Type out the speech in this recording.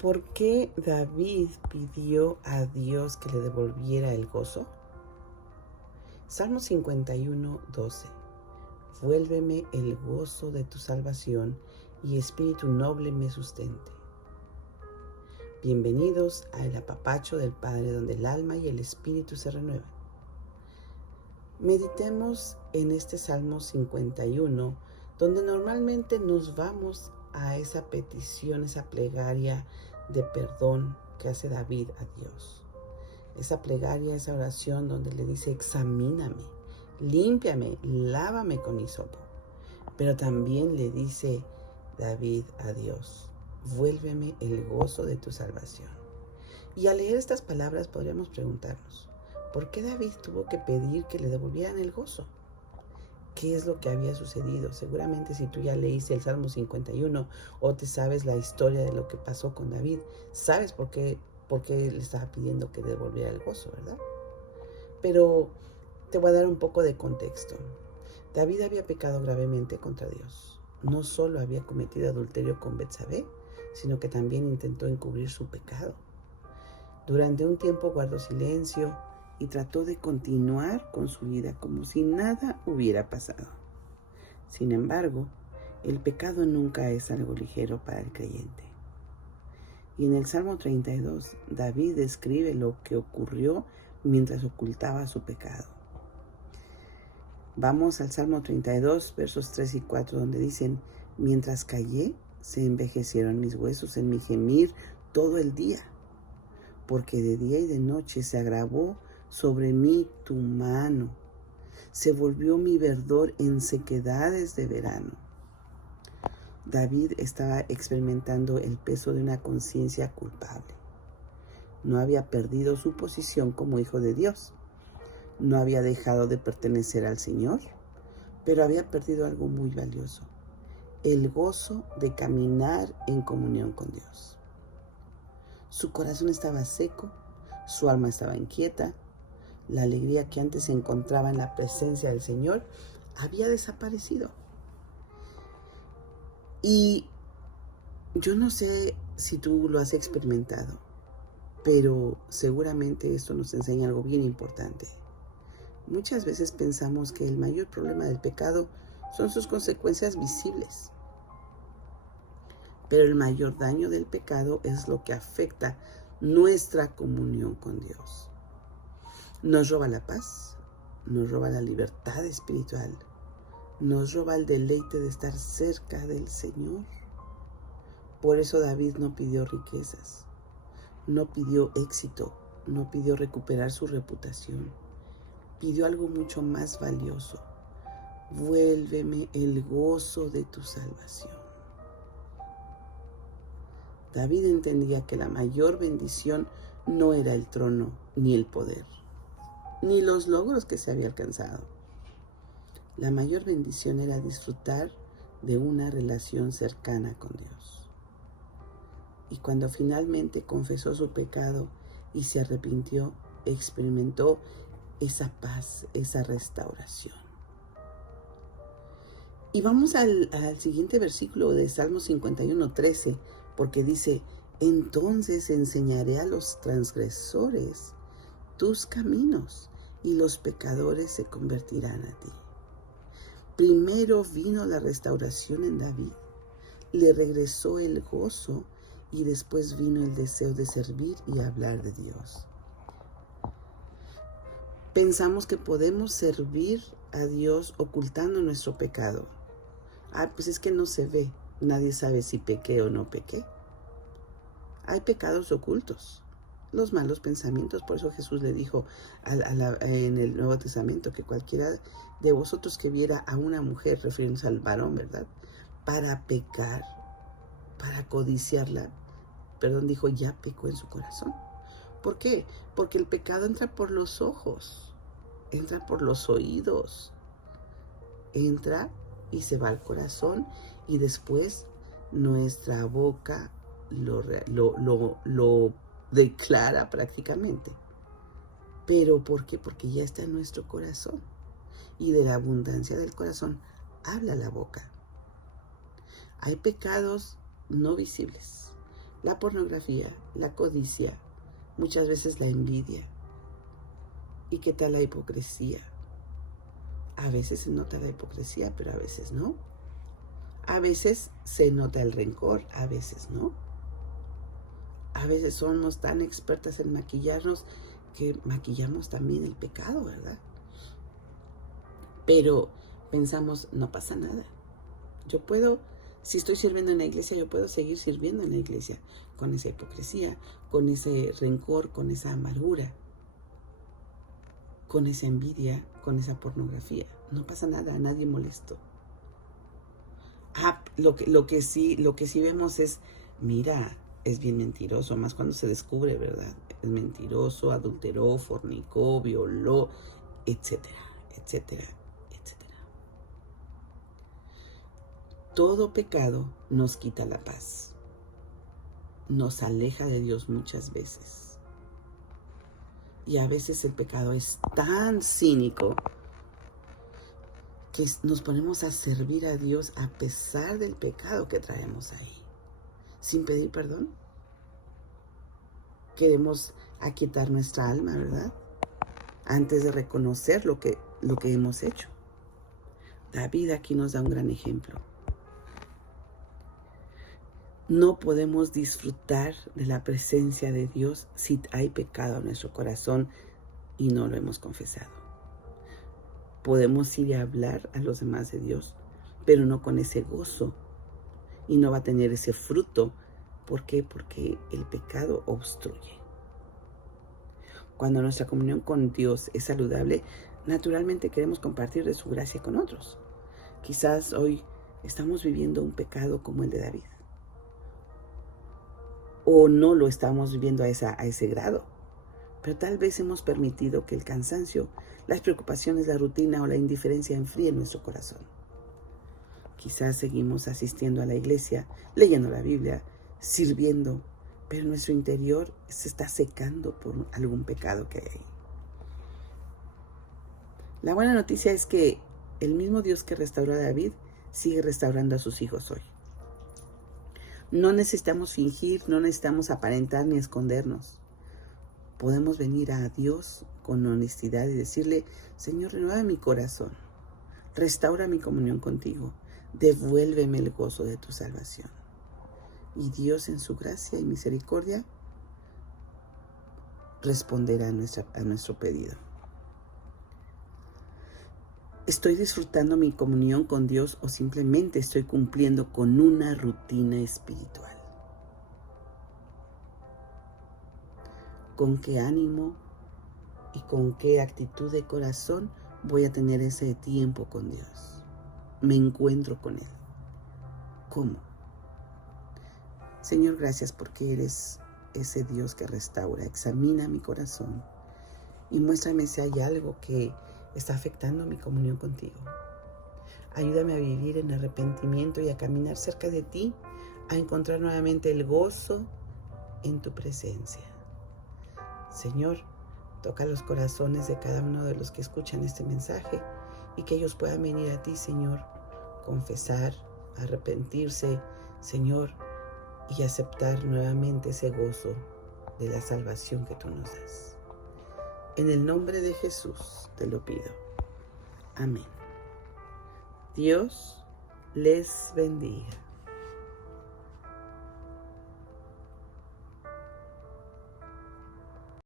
¿Por qué David pidió a Dios que le devolviera el gozo? Salmo 51:12. Vuélveme el gozo de tu salvación y espíritu noble me sustente. Bienvenidos al apapacho del Padre, donde el alma y el espíritu se renuevan. Meditemos en este Salmo 51, donde normalmente nos vamos a esa petición, esa plegaria de perdón que hace David a Dios. Esa plegaria, esa oración donde le dice: examíname, límpiame, lávame con hisopo. Pero también le dice David a Dios: vuélveme el gozo de tu salvación. Y al leer estas palabras podríamos preguntarnos: ¿por qué David tuvo que pedir que le devolvieran el gozo? ¿Qué es lo que había sucedido? Seguramente si tú ya leíste el Salmo 51 o te sabes la historia de lo que pasó con David, sabes por qué le estaba pidiendo que devolviera el gozo, ¿verdad? Pero te voy a dar un poco de contexto. David había pecado gravemente contra Dios. No solo había cometido adulterio con Betsabé, sino que también intentó encubrir su pecado. Durante un tiempo guardó silencio y trató de continuar con su vida como si nada hubiera pasado. Sin embargo, el pecado nunca es algo ligero para el creyente. Y en el Salmo 32, David describe lo que ocurrió mientras ocultaba su pecado. Vamos al Salmo 32, versos 3 y 4, donde dicen: mientras callé, se envejecieron mis huesos en mi gemir todo el día, porque de día y de noche se agravó sobre mí tu mano, se volvió mi verdor en sequedades de verano. David estaba experimentando el peso de una conciencia culpable. No había perdido su posición como hijo de Dios. No había dejado de pertenecer al Señor, pero había perdido algo muy valioso: el gozo de caminar en comunión con Dios. Su corazón estaba seco, su alma estaba inquieta. La alegría que antes se encontraba en la presencia del Señor había desaparecido. Y yo no sé si tú lo has experimentado, pero seguramente esto nos enseña algo bien importante. Muchas veces pensamos que el mayor problema del pecado son sus consecuencias visibles. Pero el mayor daño del pecado es lo que afecta nuestra comunión con Dios. Nos roba la paz, nos roba la libertad espiritual, nos roba el deleite de estar cerca del Señor. Por eso David no pidió riquezas, no pidió éxito, no pidió recuperar su reputación. Pidió algo mucho más valioso: vuélveme el gozo de tu salvación. David entendía que la mayor bendición no era el trono, ni el poder, ni los logros que se había alcanzado. La mayor bendición era disfrutar de una relación cercana con Dios. Y cuando finalmente confesó su pecado y se arrepintió, experimentó esa paz, esa restauración. Y vamos al siguiente versículo de Salmo 51:13, porque dice: entonces enseñaré a los transgresores tus caminos, y los pecadores se convertirán a ti. Primero vino la restauración en David, le regresó el gozo, y después vino el deseo de servir y hablar de Dios. Pensamos que podemos servir a Dios ocultando nuestro pecado. Pues es que no se ve, nadie sabe si pequé o no pequé. Hay pecados ocultos, los malos pensamientos. Por eso Jesús le dijo en el Nuevo Testamento que cualquiera de vosotros que viera a una mujer, refiriéndose al varón, ¿verdad?, para pecar, para codiciarla, dijo, ya pecó en su corazón. ¿Por qué? Porque el pecado entra por los ojos, entra por los oídos, entra y se va al corazón, y después nuestra boca lo declara prácticamente. ¿Pero por qué? Porque ya está en nuestro corazón, y de la abundancia del corazón habla la boca. Hay pecados no visibles. la pornografía, la codicia, muchas veces la envidia. ¿Y qué tal la hipocresía? A veces se nota la hipocresía, pero a veces no. A veces se nota el rencor, a veces no. A veces somos tan expertas en maquillarnos que maquillamos también el pecado, ¿verdad? Pero pensamos, no pasa nada. Yo puedo, si estoy sirviendo en la iglesia, yo puedo seguir sirviendo en la iglesia con esa hipocresía, con ese rencor, con esa amargura, con esa envidia, con esa pornografía. No pasa nada, a nadie molesto. Lo que sí vemos es, mira, es bien mentiroso, más cuando se descubre, ¿verdad? Es mentiroso, adulteró, fornicó, violó, etcétera, etcétera, etcétera. Todo pecado nos quita la paz. Nos aleja de Dios muchas veces. Y a veces el pecado es tan cínico que nos ponemos a servir a Dios a pesar del pecado que traemos ahí, sin pedir perdón. Queremos aquietar nuestra alma, ¿verdad? Antes de reconocer lo que hemos hecho. David aquí nos da un gran ejemplo. No podemos disfrutar de la presencia de Dios si hay pecado en nuestro corazón y no lo hemos confesado. Podemos ir a hablar a los demás de Dios, pero no con ese gozo, y no va a tener ese fruto. ¿Por qué? Porque el pecado obstruye. Cuando nuestra comunión con Dios es saludable, naturalmente queremos compartir de su gracia con otros. Quizás hoy estamos viviendo un pecado como el de David, o no lo estamos viviendo a ese grado, pero tal vez hemos permitido que el cansancio, las preocupaciones, la rutina o la indiferencia enfríen nuestro corazón. Quizás seguimos asistiendo a la iglesia, leyendo la Biblia, sirviendo, pero nuestro interior se está secando por algún pecado que hay ahí. La buena noticia es que el mismo Dios que restauró a David sigue restaurando a sus hijos hoy. No necesitamos fingir, no necesitamos aparentar ni escondernos. Podemos venir a Dios con honestidad y decirle, Señor, renueva mi corazón, restaura mi comunión contigo, devuélveme el gozo de tu salvación. Y Dios en su gracia y misericordia responderá a nuestro pedido. ¿Estoy disfrutando mi comunión con Dios o simplemente estoy cumpliendo con una rutina espiritual? ¿Con qué ánimo y con qué actitud de corazón voy a tener ese tiempo con Dios? Me encuentro con Él. ¿Cómo? Señor, gracias porque eres ese Dios que restaura. Examina mi corazón y muéstrame si hay algo que está afectando mi comunión contigo. Ayúdame a vivir en arrepentimiento y a caminar cerca de ti, a encontrar nuevamente el gozo en tu presencia. Señor, toca los corazones de cada uno de los que escuchan este mensaje y que ellos puedan venir a ti, Señor, confesar, arrepentirse, Señor, y aceptar nuevamente ese gozo de la salvación que tú nos das. En el nombre de Jesús te lo pido. Amén. Dios les bendiga.